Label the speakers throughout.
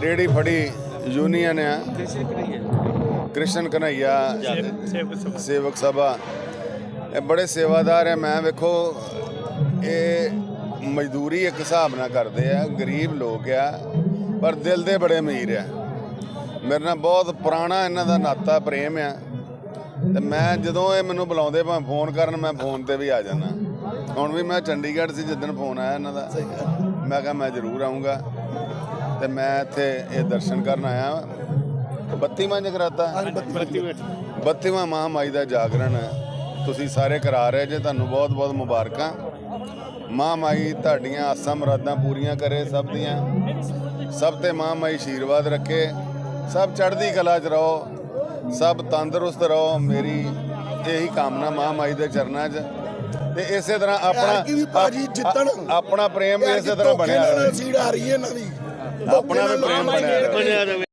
Speaker 1: ਰੇੜੀ ਫੜੀ, ਯੂਨੀਅਨ ਆ ਕ੍ਰਿਸ਼ਨ ਕਨਈਆ, ਸੇਵਕ ਸਭਾ। ਇਹ ਬੜੇ ਸੇਵਾਦਾਰ ਆ ਮੈਂ ਵੇਖੋ, ਇਹ ਮਜ਼ਦੂਰੀ ਇੱਕ ਹਿਸਾਬ ਨਾਲ ਕਰਦੇ ਆ। ਗਰੀਬ ਲੋਕ ਆ, ਪਰ ਦਿਲ ਦੇ ਬੜੇ ਅਮੀਰ ਆ। ਮੇਰੇ ਨਾਲ ਬਹੁਤ ਪੁਰਾਣਾ ਇਹਨਾਂ ਦਾ ਨਾਤਾ ਪ੍ਰੇਮ ਆ। ਤੇ ਮੈਂ ਜਦੋਂ ਇਹ ਮੈਨੂੰ ਬੁਲਾਉਂਦੇ, ਭਾਵੇਂ ਫੋਨ ਕਰਨ, ਮੈਂ ਫੋਨ ਤੇ ਵੀ ਆ ਜਾਂਦਾ। ਹੁਣ ਵੀ ਮੈਂ ਚੰਡੀਗੜ੍ਹ ਸੀ ਜਿੱਦਣ ਫੋਨ ਆਇਆ ਇਹਨਾਂ ਦਾ, ਮੈਂ ਕਿਹਾ ਮੈਂ ਜ਼ਰੂਰ ਆਉਂਗਾ ਤੇ ਮੈਂ ਇੱਥੇ ਇਹ ਦਰਸ਼ਨ ਕਰਨ ਆਇਆ। 32ਵਾਂ ਜਗਰਾਤਾ 32ਵਾਂ ਮਹਾਮਾਈ ਦਾ ਜਾਗਰਣ। ਤੁਸੀਂ ਸਾਰੇ ਕਰਾ ਰਹੇ ਜੇ ਤੁਹਾਨੂੰ ਬਹੁਤ ਬਹੁਤ ਮੁਬਾਰਕਾਂ। ਮਹਾਮਾਈ ਤੁਹਾਡੀਆਂ ਆਸਾਂ ਮੁਰਾਦਾਂ ਪੂਰੀਆਂ ਕਰੇ ਸਭ ਦੀਆਂ। ਸਭ ਤੇ ਮਹਾਮਾਈ ਆਸ਼ੀਰਵਾਦ ਰੱਖੇ। ਸਭ ਚੜ੍ਹਦੀ ਕਲਾ 'ਚ ਰਹੋ। ਸਭ ਤੰਦਰੁਸਤ ਰਹੋ। ਮੇਰੀ ਇਹੀ ਕਾਮਨਾ ਮਹਾਮਾਈ ਦੇ ਚਰਨਾਂ 'ਚ। ਤੇ ਇਸੇ ਤਰ੍ਹਾਂ ਆਪਣਾ ਆਪਣਾ ਪ੍ਰੇਮ ਇਸੇ ਤਰ੍ਹਾਂ ਬਣਿਆ ਰਹੇ
Speaker 2: ਸੀੜ ਆ ਰਹੀ ਹੈ ਇਹਨਾਂ ਦੀ।
Speaker 1: ਆਪਣਾ ਵੀ ਪ੍ਰੇਮ ਬਣਿਆ ਰਹੇ।
Speaker 3: ਸਭ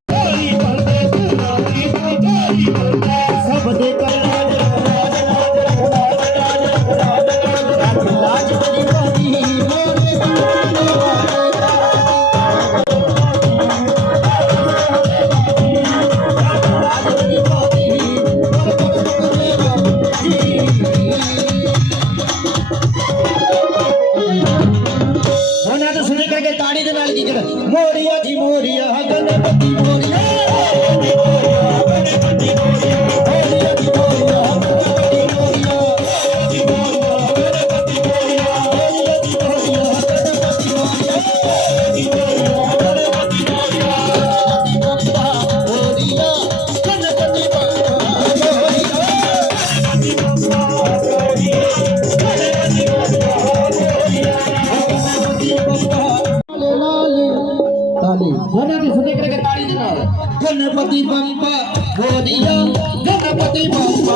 Speaker 3: గణపతి బంప గోరియా గణపతి బంప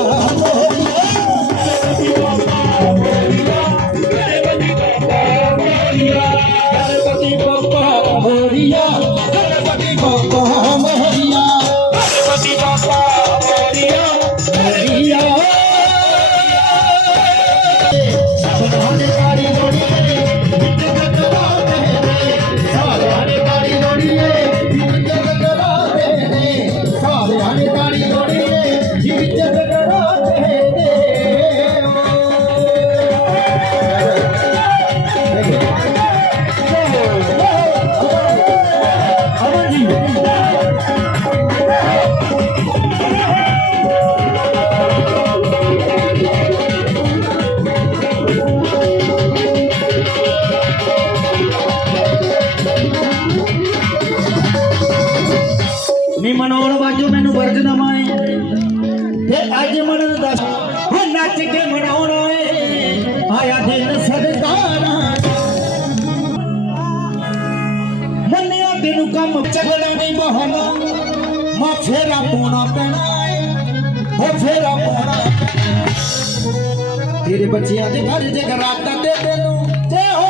Speaker 3: ਕੰਮ ਨਹੀਂ ਬਹਾਨਾ। ਮਾ ਫੇਰਾ ਪਾਉਣਾ ਪੈਣਾ ਏ। ਹੋ ਫੇਰਾ ਪਾਉਣਾ ਤੇਰੇ ਬੱਚਿਆਂ ਦੇ ਘਰ ਦੇ ਘਰਾਤਾ ਤੇ ਤੈਨੂੰ। ਤੇ ਹੋ!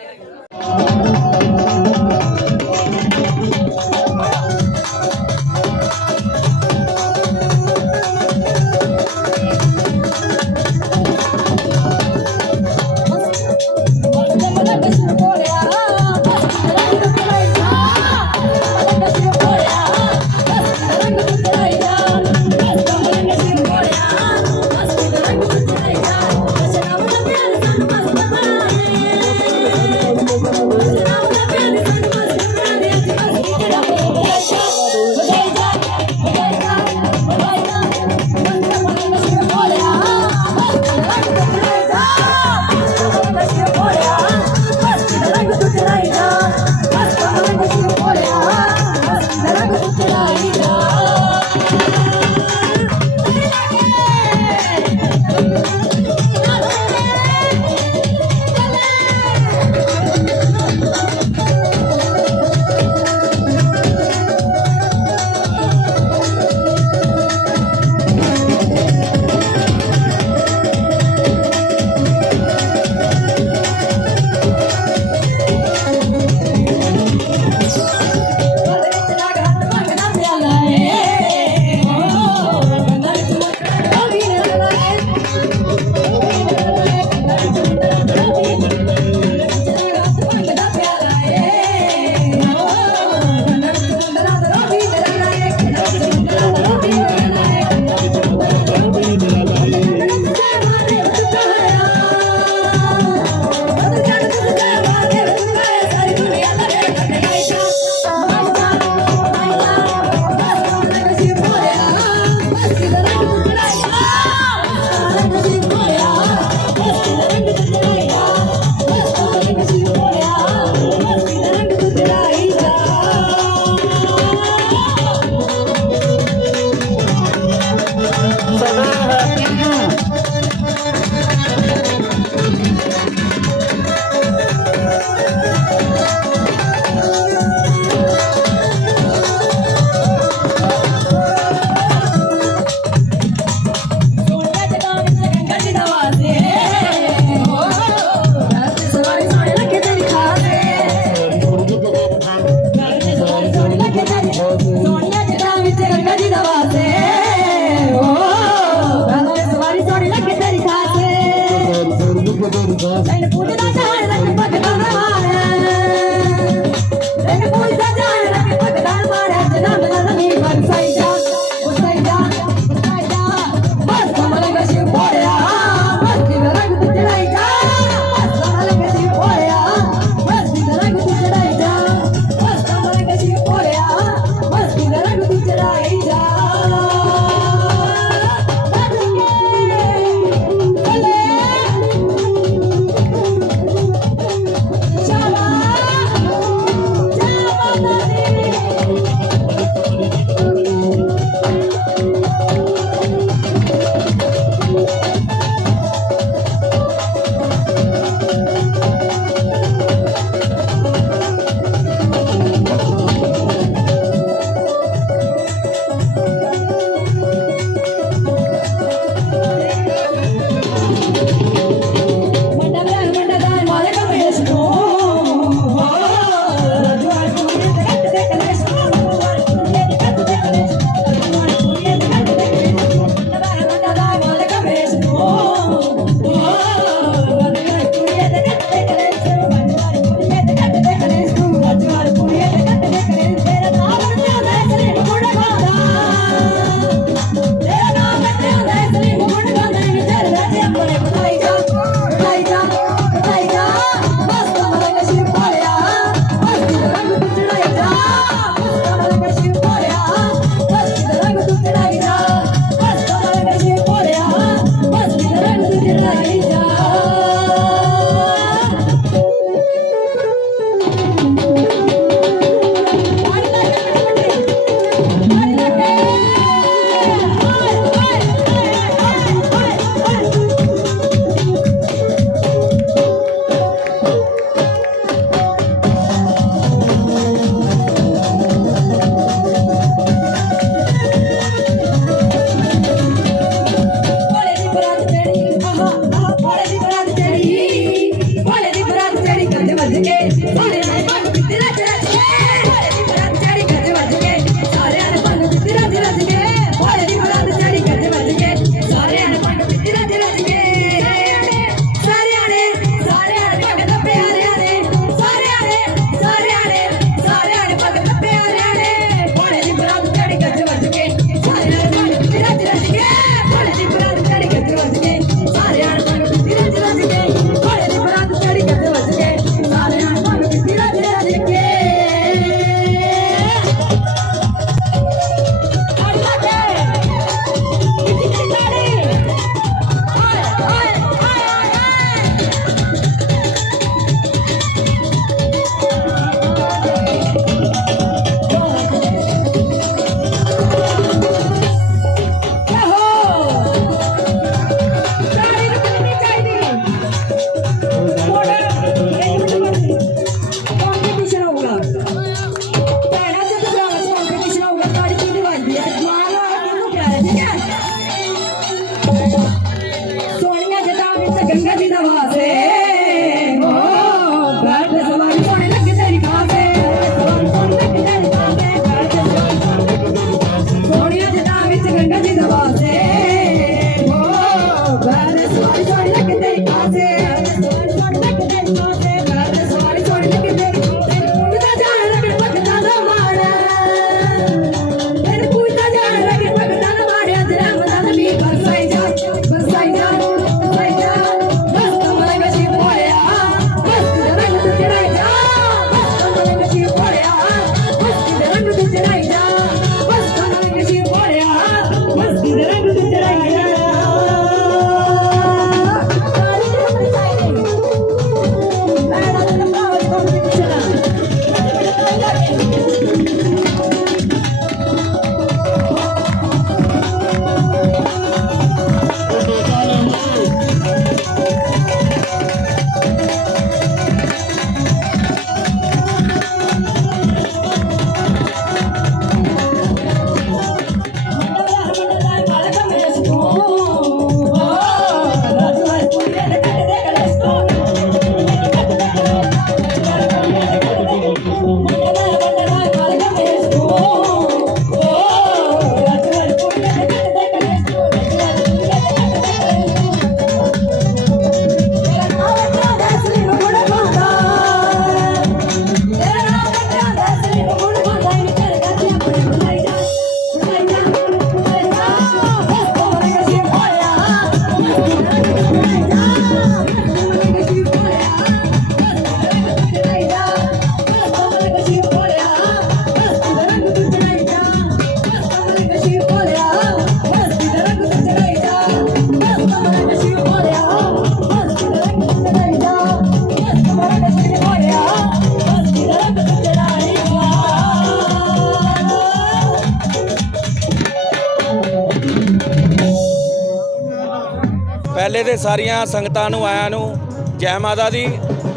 Speaker 3: ਸਾਰੀਆਂ
Speaker 4: ਸੰਗਤਾਂ ਨੂੰ, ਆਇਆਂ ਨੂੰ, ਜੈ ਮਾਤਾ ਦੀ।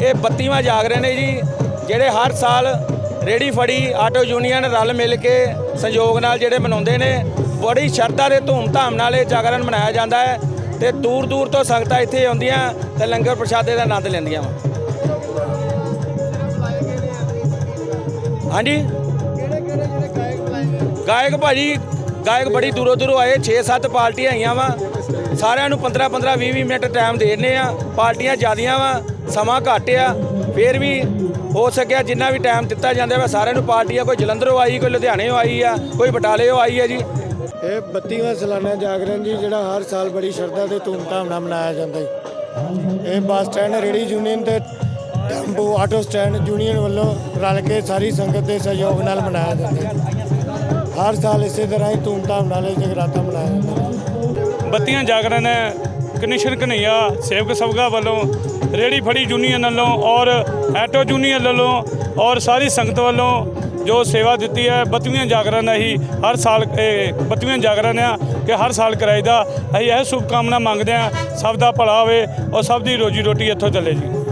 Speaker 4: ਇਹ 32ਵਾਂ ਰਹੇ ਨੇ ਜੀ, ਜਿਹੜੇ ਹਰ ਸਾਲ ਰੇੜੀ ਫੜੀ, ਆਟੋ ਯੂਨੀਅਨ ਰਲ ਮਿਲ ਕੇ ਸੰਯੋਗ ਨਾਲ ਜਿਹੜੇ ਮਨਾਉਂਦੇ ਨੇ, ਬੜੀ ਸ਼ਰਧਾ ਦੇ ਧੂਮ-ਧਾਮ ਨਾਲ ਇਹ ਜਾਗਰਣ ਮਨਾਇਆ ਜਾਂਦਾ ਹੈ ਤੇ ਦੂਰ ਦੂਰ ਤੋਂ ਸੰਗਤਾਂ ਇੱਥੇ ਆਉਂਦੀਆਂ ਤੇ ਲੰਗਰ ਪ੍ਰਸ਼ਾਦੇ ਦਾ ਆਨੰਦ ਲੈਂਦੀਆਂ ਵਾ। ਹਾਂਜੀ? ਗਾਇਕ ਭਾਜੀ, ਗਾਇਕ ਬੜੀ ਦੂਰੋਂ ਦੂਰੋਂ ਆਏ 6-7 ਪਾਰਟੀਆਂ ਆਈਆਂ ਵਾ। ਸਾਰਿਆਂ ਨੂੰ 15-15 20-20 ਮਿੰਟ ਟਾਈਮ ਦੇ ਦਿੰਦੇ ਆ ਪਾਰਟੀਆਂ ਜ਼ਿਆਦੀਆਂ ਵਾ, ਸਮਾਂ ਘੱਟ ਆ। ਫੇਰ ਵੀ ਹੋ ਸਕਿਆ ਜਿੰਨਾ ਵੀ ਟਾਈਮ ਦਿੱਤਾ ਜਾਂਦਾ ਵਾ, ਸਾਰਿਆਂ ਨੂੰ ਪਾਰਟੀਆਂ ਕੋਈ ਜਲੰਧਰੋਂ ਆਈ, ਕੋਈ ਲੁਧਿਆਣੇੋਂ ਆਈ ਆ, ਕੋਈ ਬਟਾਲਿਓਂ ਆਈ ਆ ਜੀ।
Speaker 5: ਇਹ 32ਵਾਂ ਸਾਲਾਨਾ ਜਾਗਰਣ ਜੀ, ਜਿਹੜਾ ਹਰ ਸਾਲ ਬੜੀ ਸ਼ਰਧਾ ਤੇ ਧੂਮਧਾਮ ਨਾਲ ਮਨਾਇਆ ਜਾਂਦਾ ਹੈ ਇਹ ਬੱਸ ਸਟੈਂਡ ਰੇੜੀ ਯੂਨੀਅਨ ਤੇ ਟੈਂਪੂ ਆਟੋ ਸਟੈਂਡ ਯੂਨੀਅਨ ਵੱਲੋਂ ਰਲ ਕੇ ਸਾਰੀ ਸੰਗਤ ਦੇ ਸਹਿਯੋਗ ਨਾਲ ਮਨਾਇਆ ਜਾਂਦਾ ਹੈ ਹਰ ਸਾਲ ਇਸੇ ਤਰ੍ਹਾਂ ਹੀ ਧੂਮਧਾਮ ਨਾਲ ਇਹ ਜਗਰਾਤਾ ਮਨਾਇਆ ਜਾਂਦਾ ਹੈ
Speaker 6: ਬੱਤੀਆਂ ਜਾਗਰਣ ਹੈ। ਕਨਿਸ਼ਨ ਕਨਈਆ ਸੇਵਕ ਸਭਗਾ ਵੱਲੋਂ ਰੇੜੀ ਫੜੀ ਯੂਨੀਅਨ ਵੱਲੋਂ ਔਰ ਐਟੋ ਯੂਨੀਅਨ ਵੱਲੋਂ ਔਰ ਸਾਰੀ ਸੰਗਤ ਵੱਲੋਂ ਜੋ ਸੇਵਾ ਦਿੱਤੀ ਹੈ। ਬੱਤੀਆਂ ਜਾਗਰਣ ਅਸੀਂ ਹਰ ਸਾਲ ਬੱਤੀਆਂ ਜਾਗਰਣ ਆ ਕਿ ਹਰ ਸਾਲ ਕਰਾਈਦਾ। ਅਸੀਂ ਇਹ ਸ਼ੁਭ ਕਾਮਨਾ ਮੰਗਦੇ ਆ ਸਭ ਦਾ ਭਲਾ ਹੋਵੇ ਔਰ ਸਭ ਦੀ ਰੋਜੀ ਰੋਟੀ ਇੱਥੋਂ ਚੱਲੇ ਜੀ।